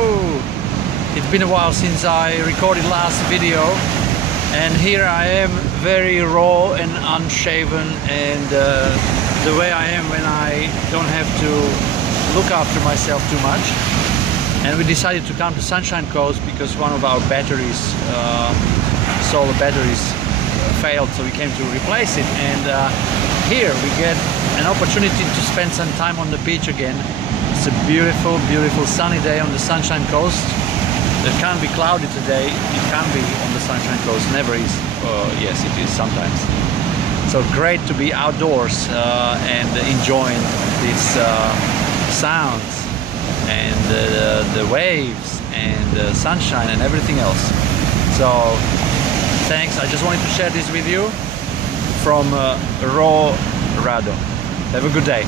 Hello! It's been a while since I recorded last video, and here I am, very raw and unshaven, and the way I am when I don't have to look after myself too much. And we decided to come to Sunshine Coast because one of our batteries, solar batteries, failed, so we came to replace it. And here we get an opportunity to spend some time on the beach again. It's a beautiful, beautiful sunny day on the Sunshine Coast. It can't be cloudy today. It can be on the Sunshine Coast. Never is. Yes, it is sometimes. So great to be outdoors and enjoying these sounds and the waves and the sunshine and everything else. So thanks. I just wanted to share this with you from raw Rado. Have a good day.